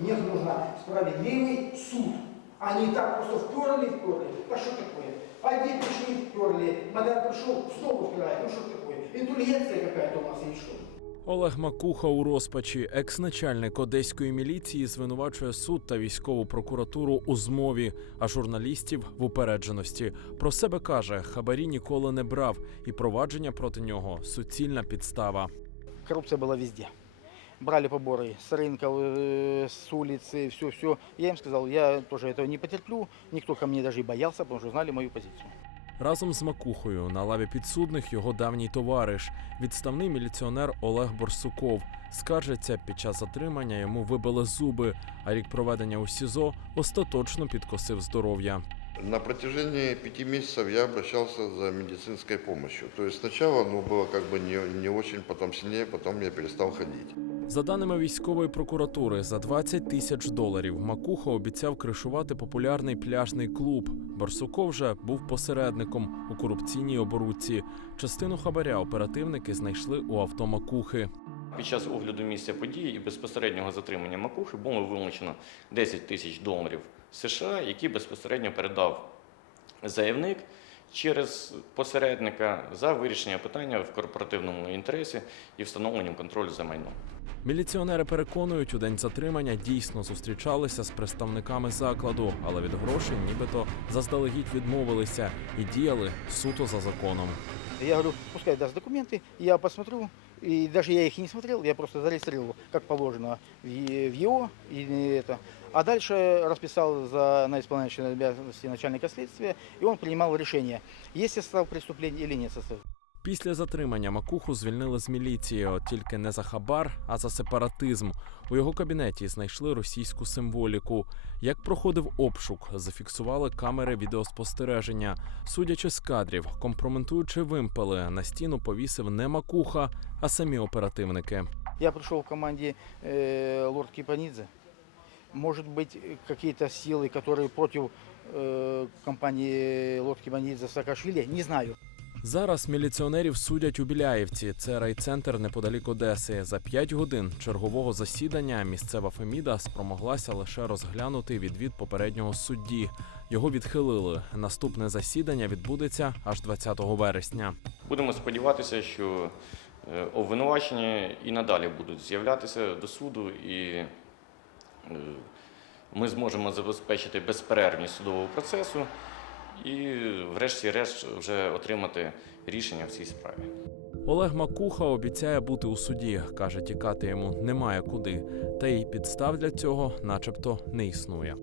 Мне нужен справедливый суд. А не так просто вперли, вперли. А что такое? Один пришли, вперли. Мадан пришел, снова впирает. Ну что такое? Интеллигенция какая-то у нас или что? Олег Макуха у розпачі, екс-начальник одеської міліції, звинувачує суд та військову прокуратуру у змові, а журналістів в упередженості. Про себе каже, хабарі ніколи не брав, і провадження проти нього суцільна підстава. коррупция была везде Брали поборы с рынка, э, с улицы, все-все. Я им сказал, я тоже этого не потерплю. Никто ко мне даже и боялся, потому что знали мою позицию. Разом з Макухою на лаві підсудних його давній товариш, відставний міліціонер Олег Борсуков. Скаржиться, під час затримання йому вибили зуби, а рік проведення у СІЗО остаточно підкосив здоров'я. На протяжении пяти месяцев я обращался за медицинской помощью. То есть сначала ну, было как бы не, не очень, потом сильнее, потом я перестал ходить. За даними військової прокуратури, за 20 тисяч доларів Макуха обіцяв кришувати популярний пляжний клуб. Барсуков же був посередником у корупційній оборудці. Частину хабаря оперативники знайшли у авто Макухи. Під час огляду місця події і безпосереднього затримання Макухи було вилучено 10 тисяч доларів США, які безпосередньо передав заявник через посередника за вирішення питання в корпоративному інтересі і встановленням контролю за майном. Міліціонери переконують, у день затримання дійсно зустрічалися з представниками закладу, але від грошей нібито заздалегідь відмовилися і діяли суто за законом. Я говорю, пускай даст документы, я посмотрю. И даже я их не смотрел, я просто зарегистрировал, как положено, в Е- в ЕО. И это. А дальше расписал за, на исполняющего обязанности начальника следствия, и он принимал решение, есть состав преступления или нет. Після затримання Макуху звільнили з міліції, от тільки не за хабар, а за сепаратизм. У його кабінеті знайшли російську символіку. Як проходив обшук, зафіксували камери відеоспостереження. Судячи з кадрів, компрометуючи вимпели, на стіну повісив не Макуха, а самі оперативники. Я пришел в команде э, лорд Кипанидзе. Может быть, какие-то силы, которые против э, компании лорд Кипанидзе Саакашвили, не знаю. Зараз міліціонерів судять у Біляєвці. Це райцентр неподалік Одеси. За п'ять годин чергового засідання місцева Феміда спромоглася лише розглянути відвід попереднього судді. Його відхилили. Наступне засідання відбудеться аж 20 вересня. Будемо сподіватися, що е, обвинувачені і надалі будуть з'являтися до суду, і е, ми зможемо забезпечити безперервність судового процесу і, врешті-решт, вже отримати рішення в цій справі. Олег Макуха обіцяє бути у суді. каже, тікати йому немає куди. Та й підстав для цього, начебто, не існує.